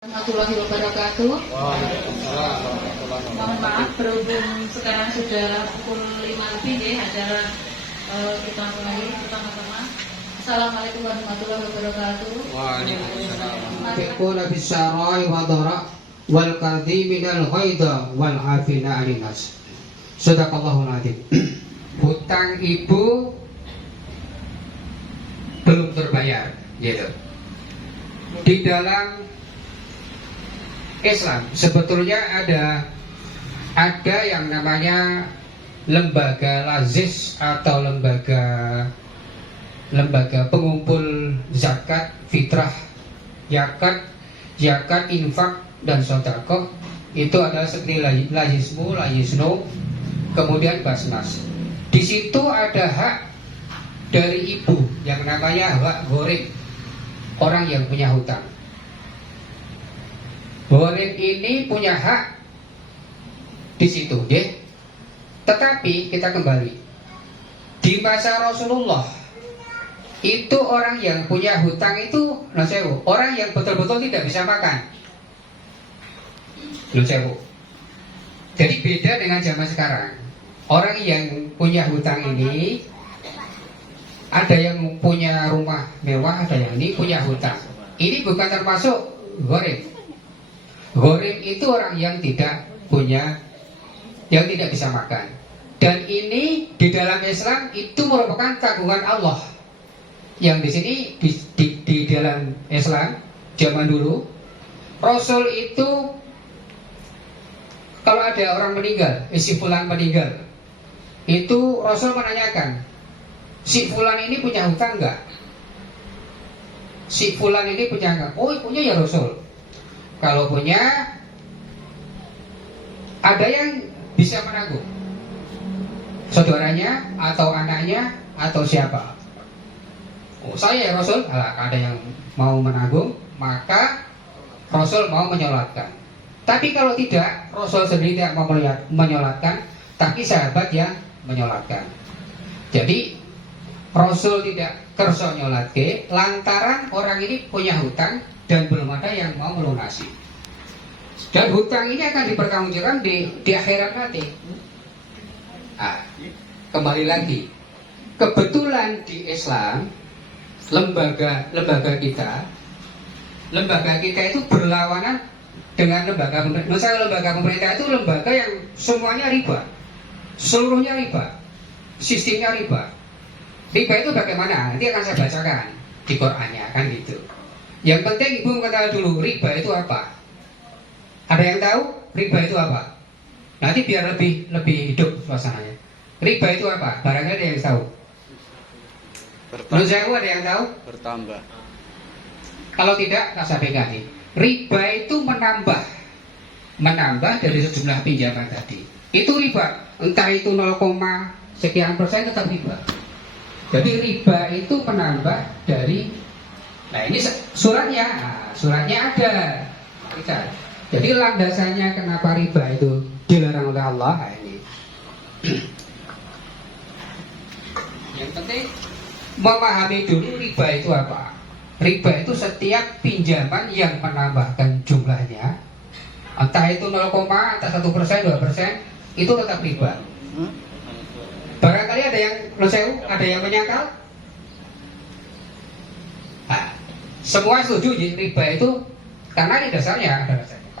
Warahmatullahi wabarakatuh. Waalaikumsalam warahmatullahi wabarakatuh. Mohon maaf berhubung sekarang sudah pukul 5 lebih ya, acara kita mulai pertama-tama. Assalamualaikum warahmatullahi wabarakatuh. Waalaikumsalam. Yunfiquna bis-sarai wa dhara wal kadhiminal ghaidha wal 'afina 'anil nas. Shadaqallahul 'adzim. Hutang ibu belum terbayar, gitu. Di dalam Islam sebetulnya ada yang namanya lembaga lazis atau lembaga pengumpul zakat, fitrah, zakat, infak dan sedekah. Itu adalah seperti lazismu, lazisnu, kemudian basnas. Di situ ada hak dari ibu yang namanya hak gharib, orang yang punya hutang. Gharib ini punya hak di situ, ya. Tetapi kita kembali di masa Rasulullah itu orang yang punya hutang itu orang yang betul-betul tidak bisa makan. Jadi beda dengan zaman sekarang. Orang yang punya hutang ini ada yang punya rumah mewah, ada yang ini punya hutang. Ini bukan termasuk gharib. Gharib itu orang yang tidak punya, yang tidak bisa makan. Dan ini di dalam Islam itu merupakan tanggungan Allah. Yang di sini di dalam Islam zaman dulu, Rasul itu kalau ada orang meninggal, si fulan meninggal, itu Rasul menanyakan, si fulan ini punya hutang enggak? Si fulan ini punya enggak? Oh, punya ya Rasul. Kalau punya, ada yang bisa menanggung, saudaranya atau anaknya atau siapa? Oh, saya ya Rasul. Ada yang mau menanggung, maka Rasul mau menyolatkan. Tapi kalau tidak, Rasul sendiri tidak mau menyolatkan, tapi sahabat yang menyolatkan. Jadi Rasul tidak kerso nyolatke lantaran orang ini punya hutang dan belum ada yang mau melunasi. Dan hutang ini akan dipertanggungjawabkan di akhirat nanti. Kembali lagi, kebetulan di Islam lembaga kita itu berlawanan dengan lembaga pemerintah. Misalnya lembaga pemerintah itu lembaga yang semuanya riba, seluruhnya riba, sistemnya riba. Riba itu bagaimana? Nanti akan saya bacakan di Qur'annya, kan gitu. Yang penting ibu katakan dulu, riba itu apa? Ada yang tahu riba itu apa? Nanti biar lebih hidup suasananya. Riba itu apa? Barangkali ada yang tahu. Menurut saya ada yang tahu? Bertambah. Kalau tidak, tak saya pegang nih. Riba itu menambah dari sejumlah pinjaman tadi. Itu riba. Entah itu 0, sekian persen tetap riba. Jadi riba itu menambah dari. Nah ini suratnya, suratnya ada. Jadi landasannya kenapa riba itu dilarang oleh Allah ini. Yang penting memahami dulu riba itu apa. Riba itu setiap pinjaman yang menambahkan jumlahnya, entah itu 0, entah 1%, 2%, itu tetap riba. Barangkali ada yang menyangkal. Semua setuju riba itu karena di dasarnya ada dasarnya.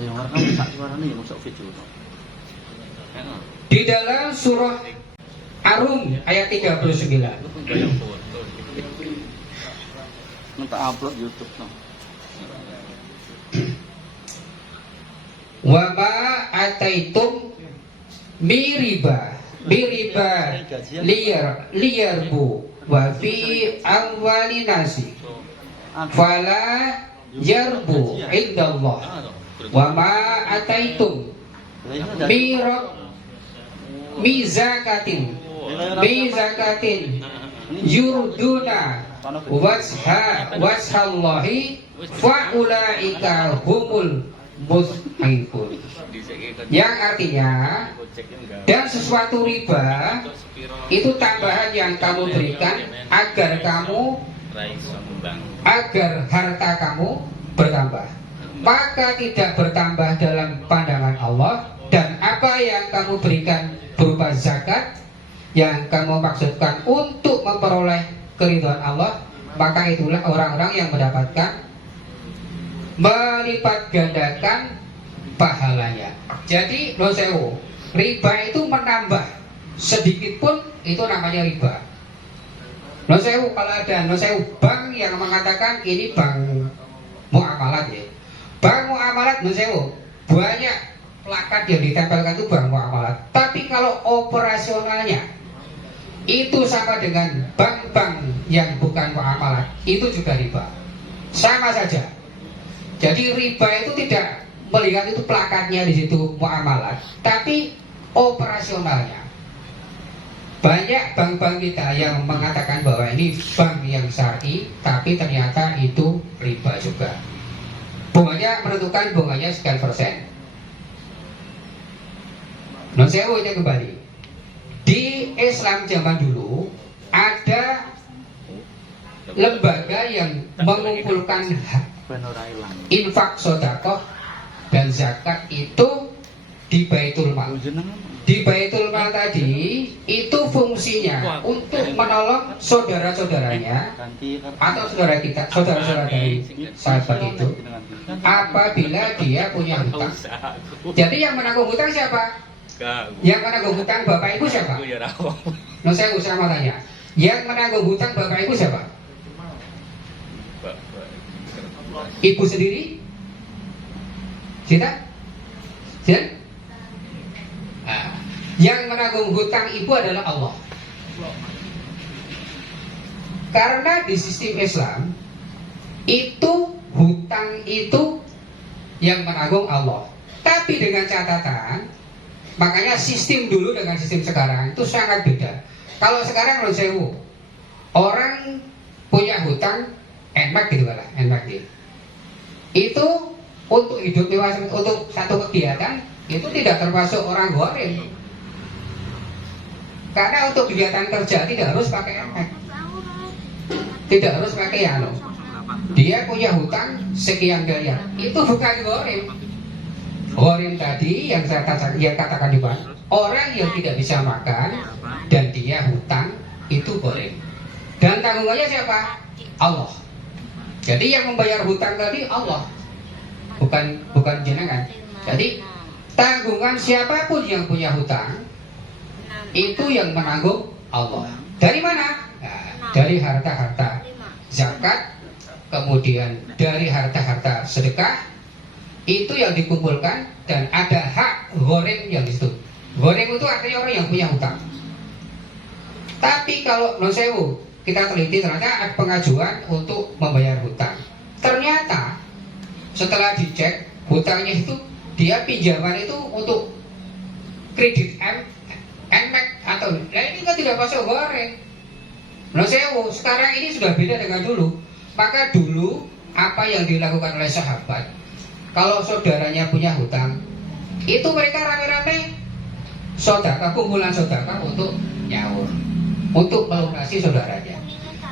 Ayo warna sak warnane ya masuk video. Di dalam surah Ar-Rum ayat 39. Minta upload YouTube no. Wa ma ataitum miriba liyarbu wa fi amwalin nasi fala yarbu indallah wa ma ataitum mizakatin yurduna washallahi fa'ulaika humul mudhifun. Yang artinya, dan sesuatu riba itu tambahan yang kamu berikan agar kamu agar harta kamu bertambah, maka tidak bertambah dalam pandangan Allah. Dan apa yang kamu berikan berupa zakat yang kamu maksudkan untuk memperoleh keridhaan Allah, maka itulah orang-orang yang mendapatkan melipat gandakan pahalanya. Jadi nosewo, riba itu menambah sedikit pun itu namanya riba. Nosewo, kalau ada nosewo bank yang mengatakan ini bank muamalat ya, bank muamalat nosewo banyak plakat yang ditempelkan itu bank muamalat, tapi kalau operasionalnya itu sama dengan bank-bank yang bukan muamalat, itu juga riba, sama saja. Jadi riba itu tidak melihat itu plakatnya di situ muamalat, tapi operasionalnya. Banyak bank-bank kita yang mengatakan bahwa ini bank yang syar'i, tapi ternyata itu riba juga. Bunganya menentukan bunganya sekian persen. Non sewu itu kembali. Di Islam zaman dulu ada lembaga yang mengumpulkan infak, sedekah dan zakat itu di Baitul Mal. Di Baitul Mal tadi itu fungsinya untuk menolong saudara-saudaranya atau saudara kita, saudara-saudara dari sahabat itu apabila dia punya hutang. Jadi yang menanggung hutang siapa? Yang menanggung hutang bapak ibu siapa? Nah, saya usah tanya. Yang menanggung hutang bapak ibu siapa? Ibu sendiri? Kita? Nah, yang menanggung hutang ibu adalah Allah. Karena di sistem Islam itu hutang itu yang menanggung Allah. Tapi dengan catatan, makanya sistem dulu dengan sistem sekarang itu sangat beda. Kalau sekarang menurut saya, orang punya hutang enak gitu lah, enak gitu. Itu untuk hidup dewasa, untuk satu kegiatan itu tidak termasuk orang gharim. Karena untuk kegiatan kerja tidak harus pakai enak, tidak harus pakai anu. Dia punya hutang sekian miliar, itu bukan gharim. Gharim tadi yang saya katakan di bawah, orang yang tidak bisa makan dan dia hutang, itu gharim. Dan tanggungannya siapa? Allah. Jadi yang membayar hutang tadi Allah, bukan jenengan. Jadi tanggungan siapapun yang punya hutang itu yang menanggung Allah. Dari mana? Nah, dari harta-harta zakat, kemudian dari harta-harta sedekah, itu yang dikumpulkan. Dan ada hak gharim yang disitu. Gharim itu artinya orang yang punya hutang. Tapi kalau non sewu, kita teliti ternyata ada pengajuan untuk membayar hutang. Ternyata setelah dicek hutangnya itu, dia pinjaman itu untuk kredit NMAX atau ini kan tidak masuk gharim. Non sewu, sekarang ini sudah beda dengan dulu. Maka dulu apa yang dilakukan oleh sahabat, kalau saudaranya punya hutang, itu mereka rame-rame sedekah, kumpulan sedekah untuk nyaur, untuk melunasi saudaranya.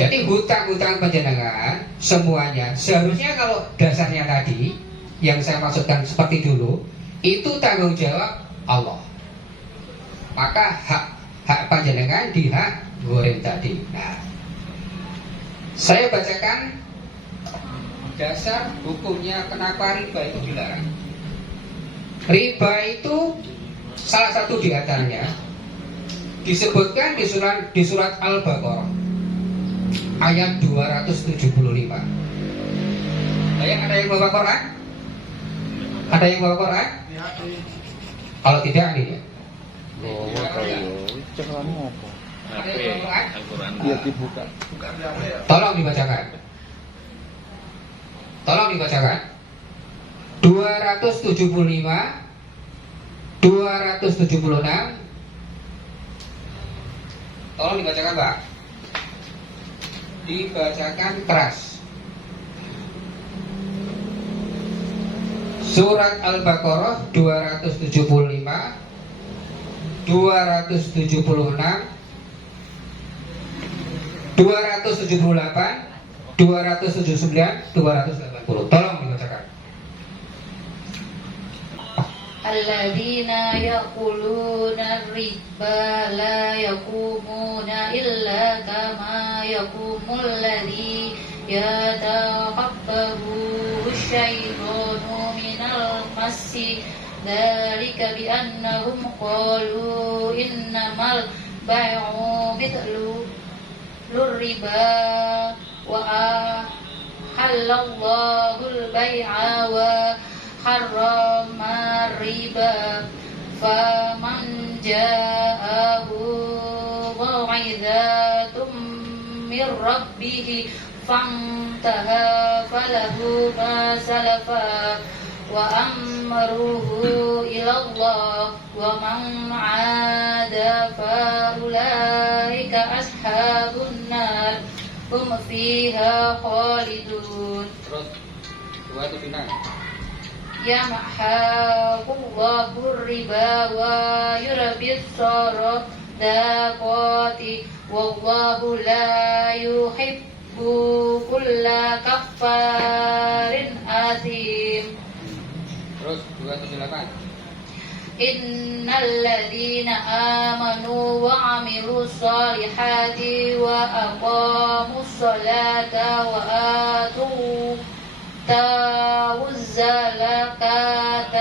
Jadi hutang-hutang panjenengan semuanya seharusnya kalau dasarnya tadi yang saya maksudkan seperti dulu, itu tanggung jawab Allah. Maka hak panjenengan di hak gharim tadi. Nah, saya bacakan dasar hukumnya kenapa riba itu dilarang. Riba itu salah satu di antaranya disebutkan di surat Al-Baqarah ayat 275. Ada yang bawa Quran? Ada yang bawa Quran? Kalau tidak ini ya. Ada yang bawa Quran? Dia dibuka. Tolong dibacakan. Tolong dibacakan. 275, 276. Tolong dibacakan, Pak. Dibacakan keras. Surat Al-Baqarah 275, 276, 278, 279, 280. Tolong dibacakan. Alladzina yaquluna riba la yaqumuna illa kama yaqumul ladzi yatakabbaru syaitanu minal masi dzalika bi annahum qalu innamal bai'u mithlu riba wa halallahu al-bai'a wa harrama riba faman ja'ahu mau'izatun min rabbih fantaha falahu ma salafa wa amruhu ilallah wa man 'ada fa ulaika ashabun nar hum fiha khalidun. Terus 279. Yamhaqullahu riba wa yurbis sadaqati wallahu la yuhibbu kulla kaffarin athim. Terus 278. Innal ladzina amanu wa 'amilus solihati wa aqamus sholata wa atu zakata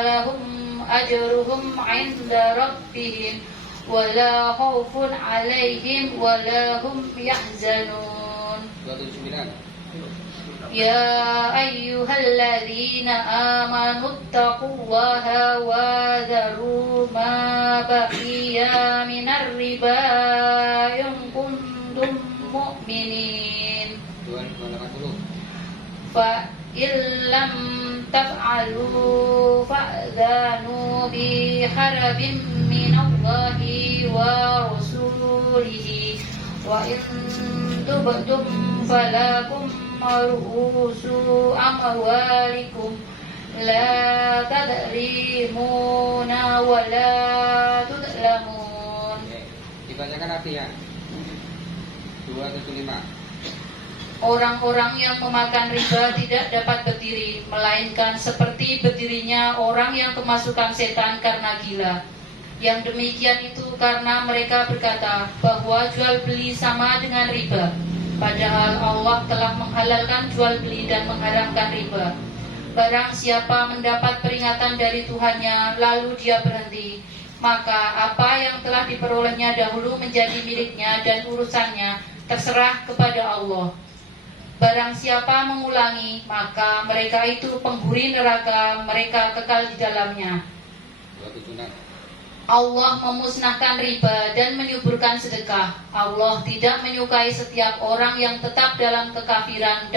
lahum ajruhum 'inda rabbihim wa la khaufun 'alaihim wa la hum yahzanun. 279. Ya ayyuhalladzina amanu taqullaha wa dharu ma baqiya minar riba in kuntum mu'minin. 280. Fa illam taf'alu fa'dhanu bi harbin minallahi wa rasulihi wa in tubtum falakum ru'usu amwalikum la tadrimuna wa la tudlamun. Dibacakan artinya. 275. Orang-orang yang memakan riba tidak dapat berdiri, melainkan seperti berdirinya orang yang kemasukan setan karena gila. Yang demikian itu karena mereka berkata bahwa jual beli sama dengan riba, padahal Allah telah menghalalkan jual beli dan mengharamkan riba. Barang siapa mendapat peringatan dari Tuhannya lalu dia berhenti, maka apa yang telah diperolehnya dahulu menjadi miliknya dan urusannya terserah kepada Allah. Barang siapa mengulangi, maka mereka itu penghuni neraka, mereka kekal di dalamnya. Allah memusnahkan riba dan menyuburkan sedekah. Allah tidak menyukai setiap orang yang tetap dalam kekafiran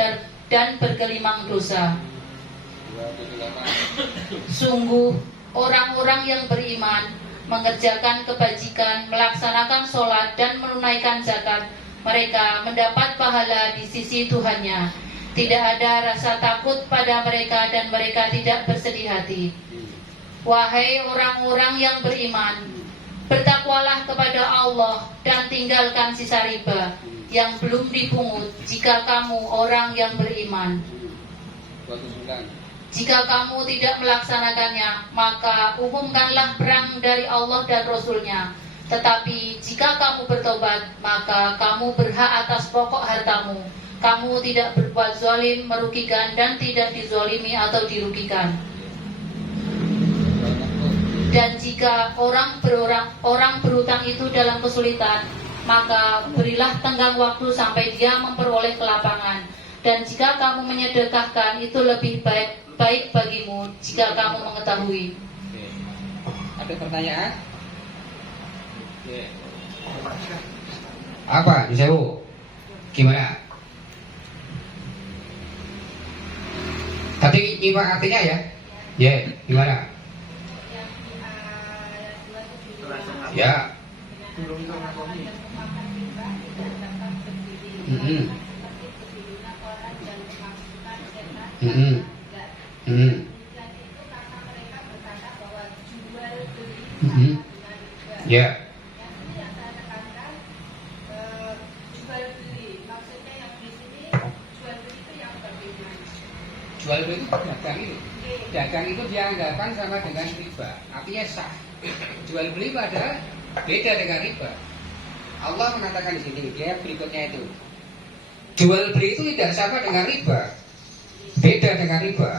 dan bergelimang dosa. Sungguh, orang-orang yang beriman mengerjakan kebajikan, melaksanakan sholat dan menunaikan zakat, mereka mendapat pahala di sisi Tuhannya. Tidak ada rasa takut pada mereka dan mereka tidak bersedih hati. Wahai orang-orang yang beriman, bertakwalah kepada Allah dan tinggalkan sisa riba yang belum dipungut jika kamu orang yang beriman. Jika kamu tidak melaksanakannya, maka umumkanlah perang dari Allah dan Rasul-Nya. Tetapi jika kamu bertobat, maka kamu berhak atas pokok hartamu. Kamu tidak berbuat zalim, merugikan, dan tidak dizalimi atau dirugikan. Dan jika orang berutang itu dalam kesulitan, maka berilah tenggang waktu sampai dia memperoleh kelapangan. Dan jika kamu menyedekahkan, itu lebih baik bagimu jika kamu mengetahui. Ada pertanyaan? Apa? Yusewu? Gimana? Tadi nyimak artinya ya? Ya, gimana? Ya. Ya. Jual beli itu dagang itu. Dagang itu dianggapkan sama dengan riba. Artinya sah. Jual beli pada beda dengan riba. Allah mengatakan di sini, dia berikutnya itu. Jual beli itu tidak sama dengan riba. Beda dengan riba.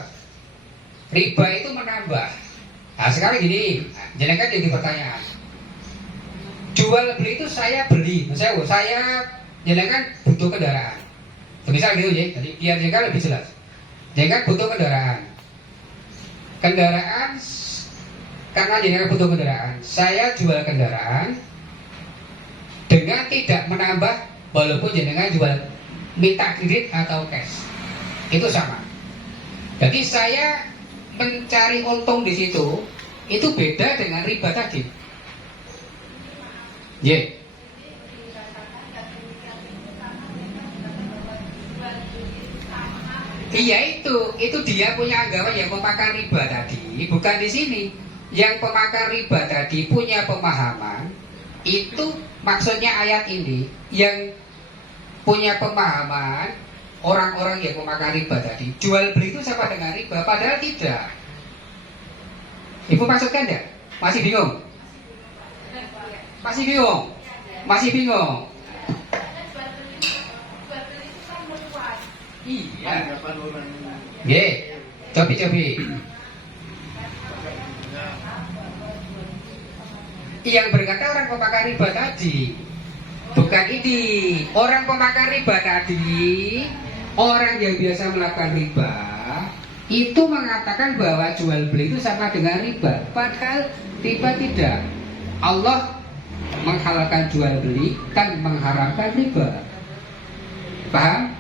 Riba itu menambah. Nah sekarang gini, jenengan jadi pertanyaan. Jual beli itu saya beli, misalnya saya jenengan butuh kendaraan. Misal gitu ya, jadi biar jenengan lebih jelas. Jenengan butuh kendaraan. Kendaraan, karena jenengan butuh kendaraan, saya jual kendaraan dengan tidak menambah, walaupun jenengan jual minta kredit atau cash, itu sama. Jadi saya mencari untung di situ, itu beda dengan riba tadi. Iya itu dia punya anggapan yang pemakan riba tadi, bukan di sini. Yang pemakan riba tadi punya pemahaman, itu maksudnya ayat ini yang punya pemahaman orang-orang yang pemakan riba tadi, jual beli itu sama dengan riba, padahal tidak. Ibu maksudkan enggak? Masih bingung? Masih bingung? Masih bingung? Iya. Ye, cobi. Yang berkata orang pemakan riba tadi, bukan ini. Orang pemakan riba tadi, orang yang biasa melakukan riba, itu mengatakan bahwa jual beli itu sama dengan riba. Padahal riba tidak. Allah menghalalkan jual beli dan mengharamkan riba. Paham?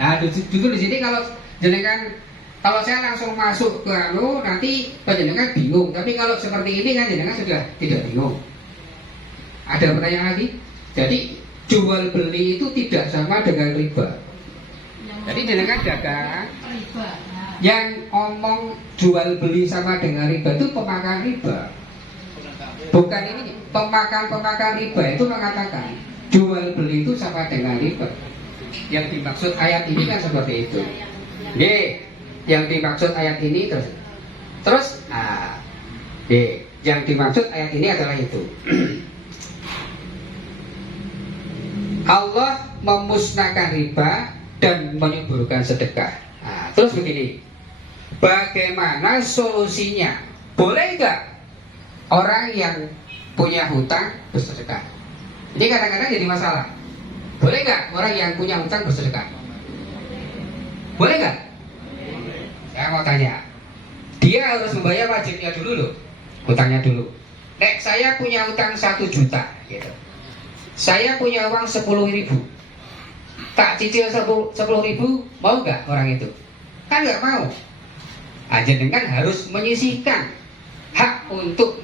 Nah, justru di sini kalau saya langsung masuk ke nanti jenengan bingung. Tapi kalau seperti ini kan jenengan sudah tidak bingung. Ada pertanyaan lagi? Jadi jual beli itu tidak sama dengan riba. Jadi jenengan dagang yang omong jual beli sama dengan riba itu pemakan riba. Bukan ini, pemakan riba itu mengatakan jual beli itu sama dengan riba. Yang dimaksud ayat ini kan seperti itu. Yang dimaksud ayat ini terus yang dimaksud ayat ini adalah itu. Allah memusnahkan riba dan menyuburkan sedekah. Nah, terus begini, bagaimana solusinya? Boleh nggak orang yang punya hutang bersedekah? Ini kadang-kadang jadi masalah. Boleh nggak orang yang punya hutang bersedekah? Boleh nggak? Saya mau tanya. Dia harus membayar wajibnya dulu loh, hutangnya dulu. Nek saya punya hutang 1 juta, gitu. Saya punya uang 10.000. Tak cicil 10.000, mau nggak orang itu? Kan nggak mau. Jenengan harus menyisihkan hak untuk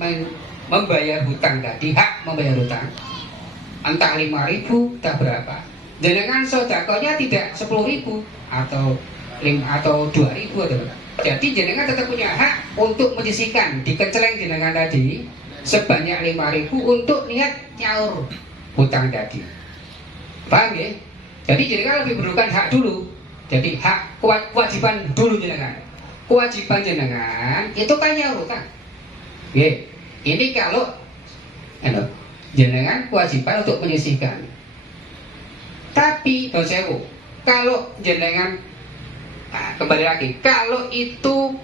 membayar hutang tadi, hak membayar hutang. Entah 5.000, tak berapa. Jenengan sedekahnya tidak 10.000 atau 2.000 atau berapa. Jadi jenengan tetap punya hak untuk menyisihkan di keceleng jenengan tadi sebanyak 5.000 untuk niat nyaur hutang tadi. Paham ya? Jadi jenengan lebih memerlukan hak dulu. Jadi hak kewajiban dulu jenengan. Kewajiban jenengan itu kan nyaur hutang. Ini kalau jenengan kewajiban untuk menyisihkan. Tapi kalau jenengan kembali lagi, kalau itu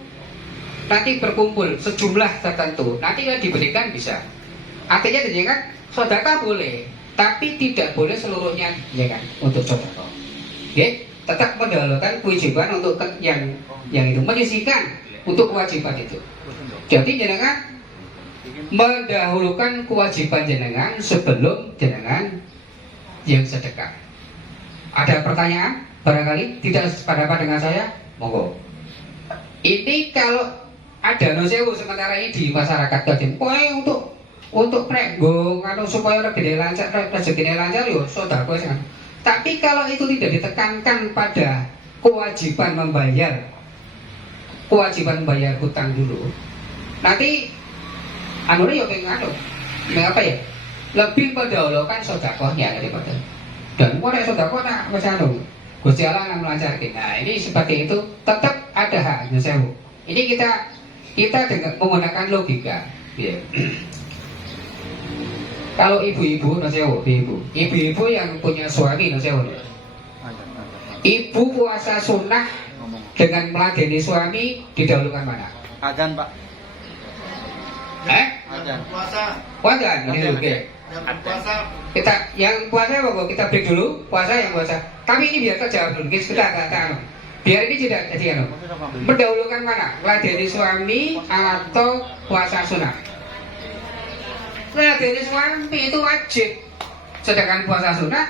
nanti berkumpul sejumlah tertentu, nanti kan diberikan bisa. Artinya jenengan sedekah boleh, tapi tidak boleh seluruhnya jenengan untuk sedekah. Tetap mendahulukan kewajiban untuk yang itu menyisihkan untuk kewajiban itu. Jadi jenengan mendahulukan kewajiban jenengan sebelum jenengan yang sedekah. Ada pertanyaan? Barangkali tidak sependapat dengan saya? Monggo. Ini kalau ada nosewu sementara ini di masyarakat tadi, untuk pregong atau supaya rezekinya lancar, yo sedekah sih. Tapi kalau itu tidak ditekankan pada kewajiban membayar hutang dulu, nanti ya apa ya? Lebih mendahulukan sedekahnya daripada. Dan mulai sedekah nak Gusti Allah yang melancarkan. Nah ini seperti itu, tetap ada ada haknya sewu. Ini kita dengan menggunakan logika. Ya. Kalau ibu-ibu, ibu-ibu yang punya suami, ibu puasa sunnah dengan meladeni suami didahulukan mana? Adan, Pak. Adan. Puasa, ini oke. Kita yang puasa apa? Kita break dulu. Puasa yang puasa. Tapi ini biar terjawab dulu. Kita biar ini tidak jadi mendahulukan mana? Meladeni suami atau puasa sunnah? Meladeni suami itu wajib. Sedangkan puasa sunnah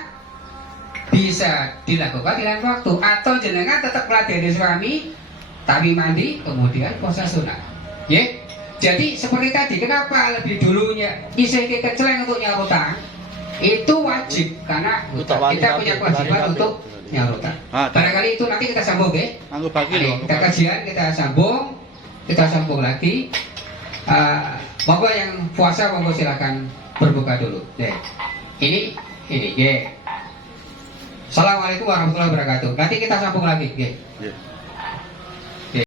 bisa dilakukan di lain waktu. Atau jenengan tetap meladeni suami tapi mandi kemudian puasa sunnah. Ya. Jadi seperti tadi, kenapa lebih dulunya isih kita celeng untuk nyaur utang? Itu wajib karena kita punya kewajiban untuk nyaur utang. Barangkali itu nanti kita sambung, ya. Kita kajian, kita sambung lagi. Monggo yang puasa, monggo silakan berbuka dulu. Ya. Ini, ya. Assalamualaikum warahmatullahi wabarakatuh. Nanti kita sambung lagi, ya.